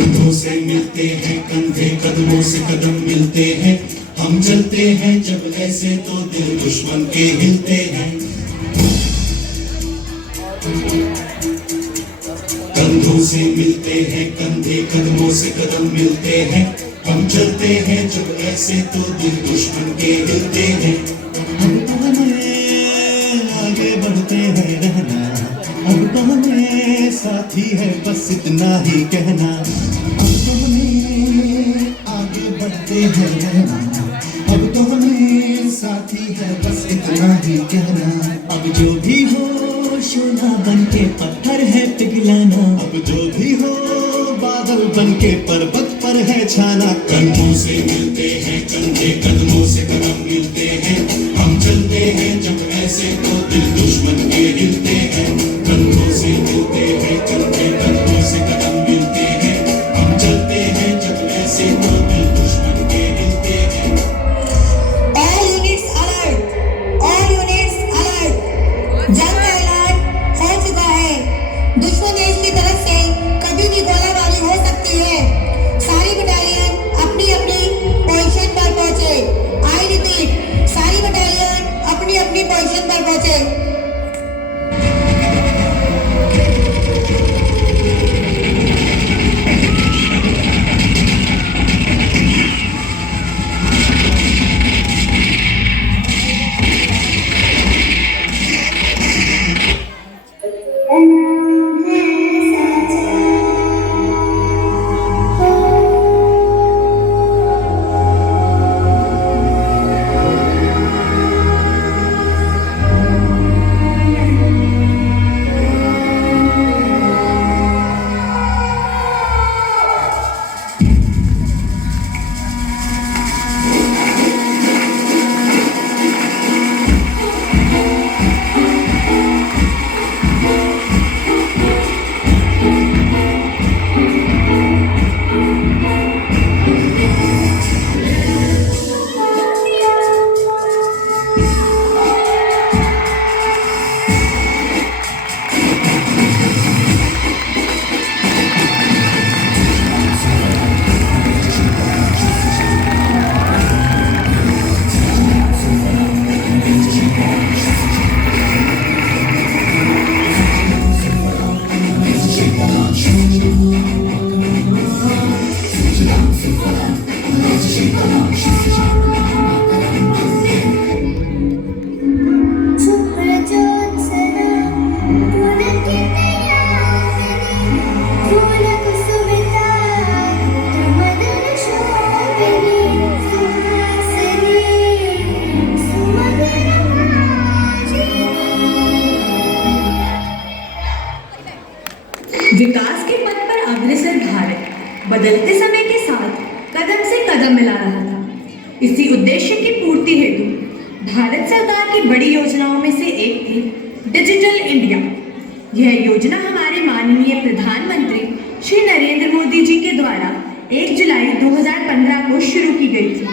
कंधों से मिलते हैं कंधे, कदमों से कदम मिलते हैं, हम चलते हैं जब ऐसे तो दिल दुश्मन के हिलते हैं। कंधों से मिलते हैं कंधे, कदमों से कदम मिलते हैं, हम चलते हैं जब ऐसे तो दिल दुश्मन के हिलते हैं। अब तो हमें आगे बढ़ते हैं रहना, अब तो हमें साथी है बस इतना ही कहना। अब तो हमें आगे बढ़ते हैं रहना, अब तो हमें साथी है बस इतना ही कहना। अब जो भी हो सोना बन के पत्थर है पिघलाना, अब जो भी हो बादल बन के पर्वत पर है छाना। कंधों से मिलते हैं कंधे, कदमों से कदम मिलते हैं, हम चलते हैं जब ऐसे तो दिल दुश्मन के हिलते हैं। कंधों से मिलते हैं कंधे, कदमों से कदम मिलते हैं, हम चलते हैं जब ऐसे तो दिल दुश्मन के हिलते हैं। All units alert! All units alert! जंग का ऐलान हो चुका है। दुश्मन देश की तरफ से कभी भी गोलाबारी हो सकती है। सारी बटालियन अपनी अपनी पोजीशन पर पहुंचे। आई रिपीट, सारी बटालियन अपनी अपनी पोजीशन पर पहुंचे। विकास के पथ पर अग्रसर भारत बदलते समय के साथ कदम से कदम मिला रहा था। इसी उद्देश्य की पूर्ति हेतु भारत सरकार की बड़ी योजनाओं में से एक थी डिजिटल इंडिया। यह योजना हमारे माननीय प्रधानमंत्री श्री नरेंद्र मोदी जी के द्वारा 1 जुलाई 2015 को शुरू की गई थी।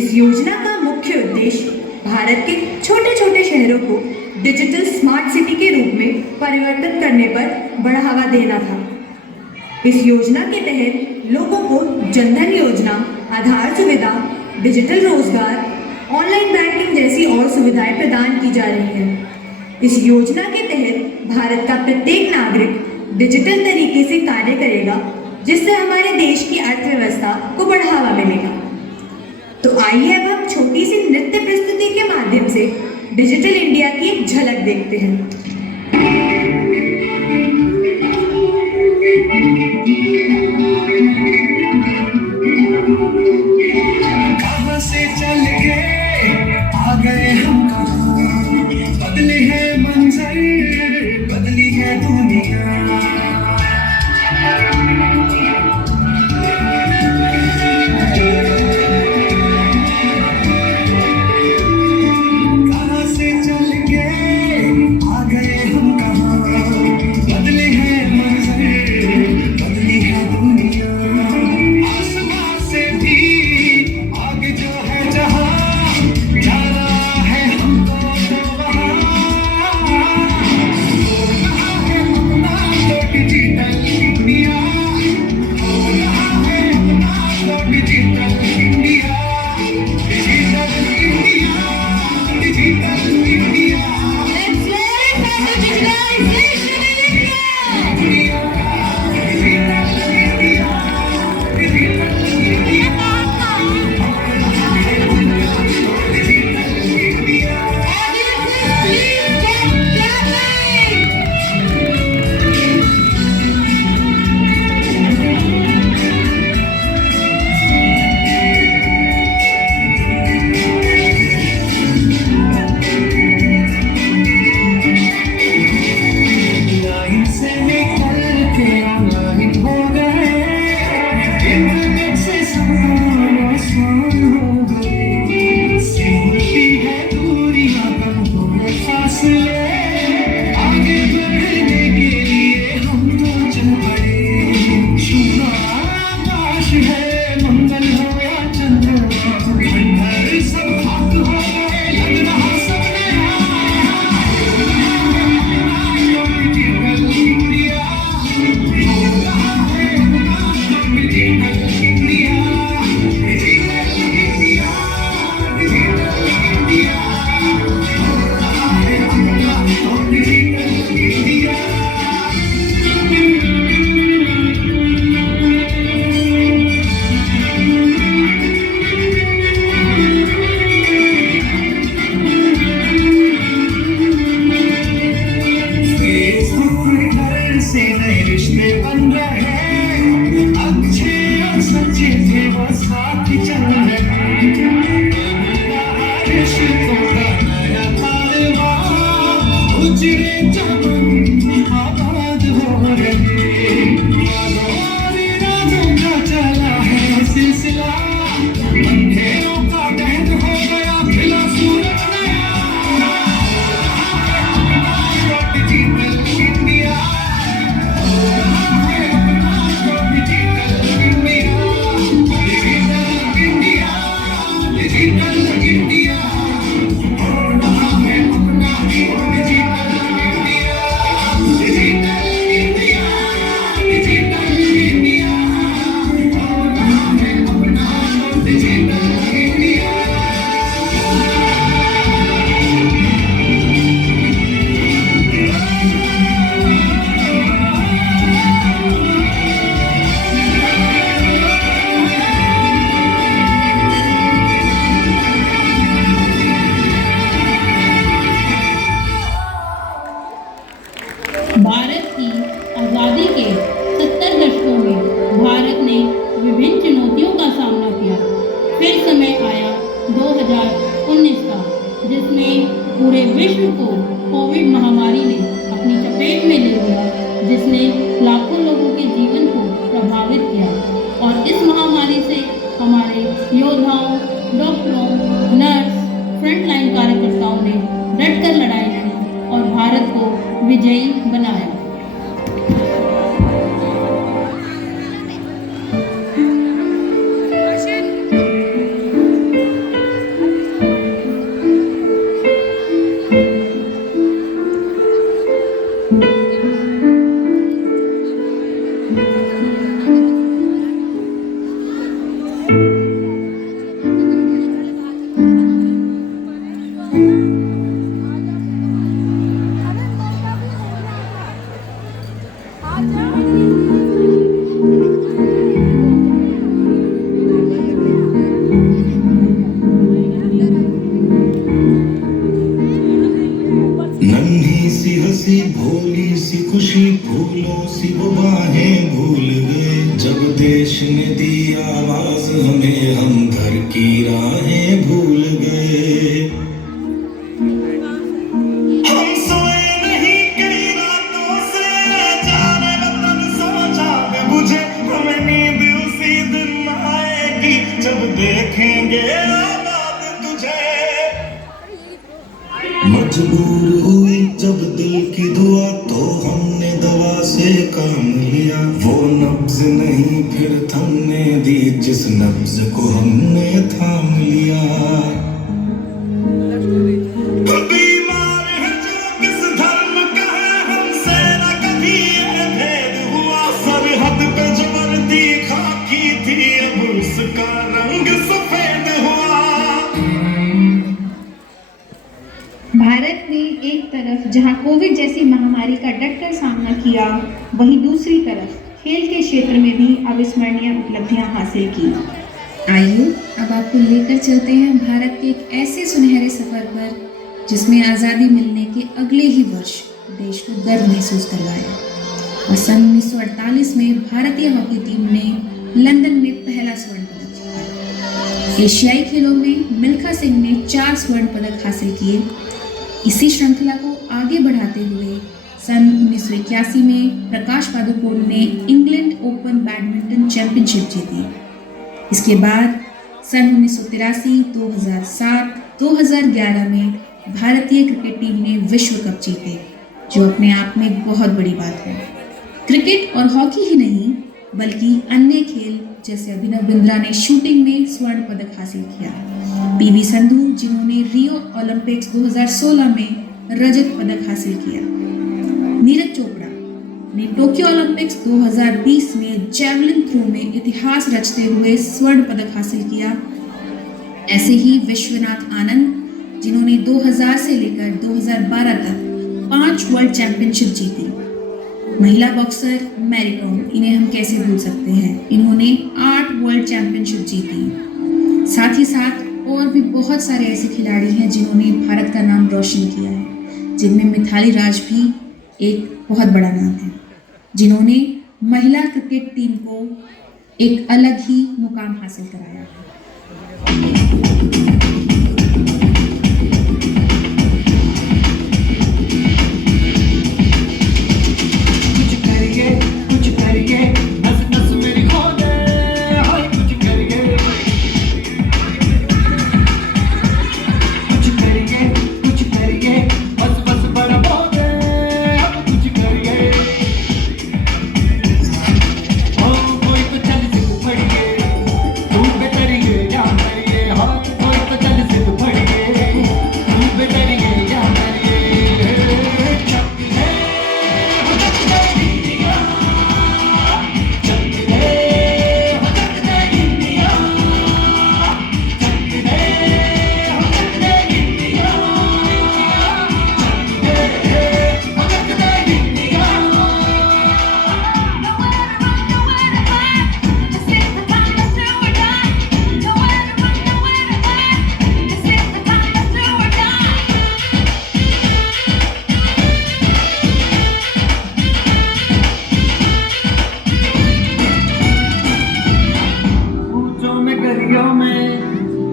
इस योजना का मुख्य उद्देश्य भारत के छोटे छोटे शहरों को डिजिटल स्मार्ट सिटी के रूप में परिवर्तित करने पर बढ़ावा देना था। इस योजना के तहत लोगों को जनधन योजना, आधार सुविधा, डिजिटल रोजगार, ऑनलाइन बैंकिंग जैसी और सुविधाएं प्रदान की जा रही हैं। इस योजना के तहत भारत का प्रत्येक नागरिक डिजिटल तरीके से कार्य करेगा, जिससे हमारे देश की अर्थव्यवस्था को बढ़ावा मिलेगा। तो आइए अब हम छोटी सी नृत्य प्रस्तुति के माध्यम से डिजिटल इंडिया की एक झलक देखते हैं। कहां से चल के आ गए हम कहां, बदली है मंजर, बदली है दुनिया। कहां से चल के आ गए हम कहां, योद्धाओं, डॉक्टरों, नर्स, फ्रंटलाइन कार्यकर्ताओं ने डटकर लड़ाई लड़ी और भारत को विजयी बनाया। नन्ही सी हंसी भोली सी खुशी फूलों सी वो बाहें भूल गए जब देश ने दी आवाज हमें हम घर की राहें भूल गए हम सोए नहीं कई रातों से जाने वतन सोचा बुझे हमें नींद उसी दिन आएगी जब देखेंगे आबाद तुझे मजबूर हुई जब दिल की दुआ तो हमने दवा से काम लिया वो नब्ज नहीं फिर थमने दी जिस नब्ज को हमने थाम लिया बीमार है जो किस धर्म का है हमसे न कभी ये भेद हुआ सरहद पे जो वर्दी खाकी थी अब उसका रंग सफेद हुआ। भारत ने एक तरफ जहां कोविड जैसी महामारी का डटकर सामना किया, वहीं दूसरी तरफ खेल के क्षेत्र में भी अविस्मरणीय उपलब्धियां हासिल की। आइए अब आपको लेकर चलते हैं भारत के एक ऐसे सुनहरे सफर पर जिसमें आज़ादी मिलने के अगले ही वर्ष देश को गर्व महसूस करवाया और सन 1948 में भारतीय हॉकी टीम ने लंदन में पहला स्वर्ण पदक जीता। एशियाई खेलों में मिल्खा सिंह ने 4 स्वर्ण पदक हासिल किए। इसी श्रृंखला को आगे बढ़ाते हुए सन 1981 में प्रकाश पादुकोण ने इंग्लैंड ओपन बैडमिंटन चैंपियनशिप जीती। इसके बाद सन 1983, 2007, 2011 में भारतीय क्रिकेट टीम ने विश्व कप जीते, जो अपने आप में एक बहुत बड़ी बात है। क्रिकेट और हॉकी ही नहीं बल्कि अन्य खेल जैसे अभिनव बिंद्रा ने शूटिंग में स्वर्ण पदक हासिल किया। पीवी संधू जिन्होंने रियो ओलंपिक्स 2016 में रजत पदक हासिल किया। नीरज चोपड़ा ने टोक्यो ओलंपिक्स 2020 में जैवलिन थ्रो में इतिहास रचते हुए स्वर्ण पदक हासिल किया। ऐसे ही विश्वनाथ आनंद जिन्होंने 2000 से लेकर 2012 तक 5 वर्ल्ड चैंपियनशिप जीती। महिला बॉक्सर मैरी कॉम, इन्हें हम कैसे भूल सकते हैं, इन्होंने 8 वर्ल्ड चैंपियनशिप जीती। साथ ही साथ और भी बहुत सारे ऐसे खिलाड़ी हैं जिन्होंने भारत का नाम रोशन किया है, जिनमें मिथाली राज भी एक बहुत बड़ा नाम है, जिन्होंने महिला क्रिकेट टीम को एक अलग ही मुकाम हासिल कराया।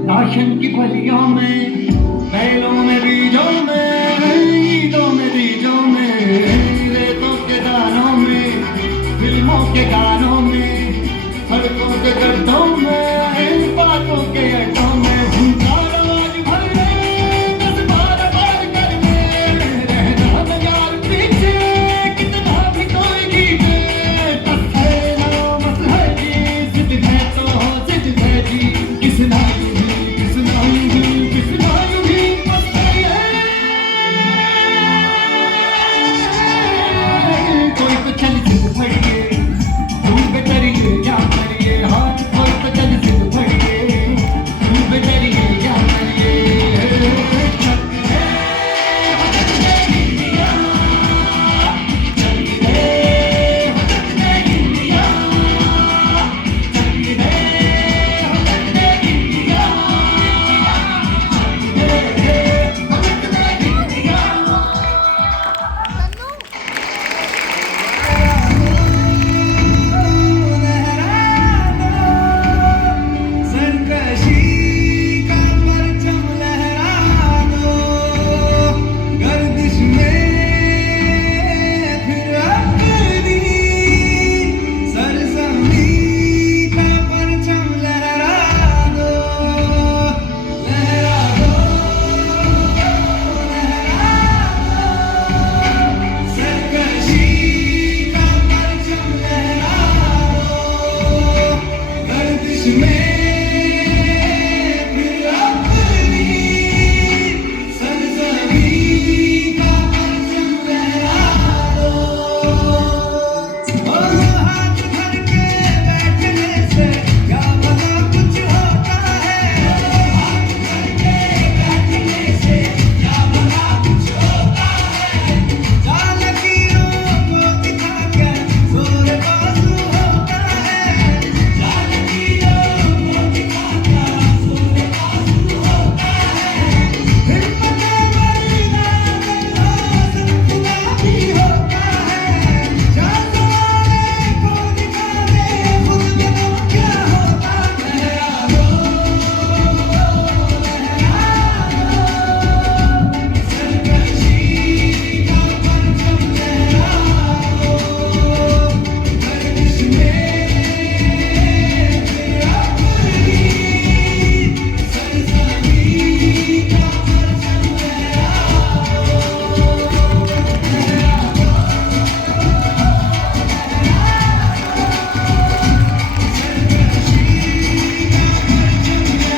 राशन की फलियों में, बैलों में, बीजों में, ईदों में, बीजों में, रेतों के दानों में, फिल्मों के गानों में, सड़कों के गड्ढों में, इन बातों के में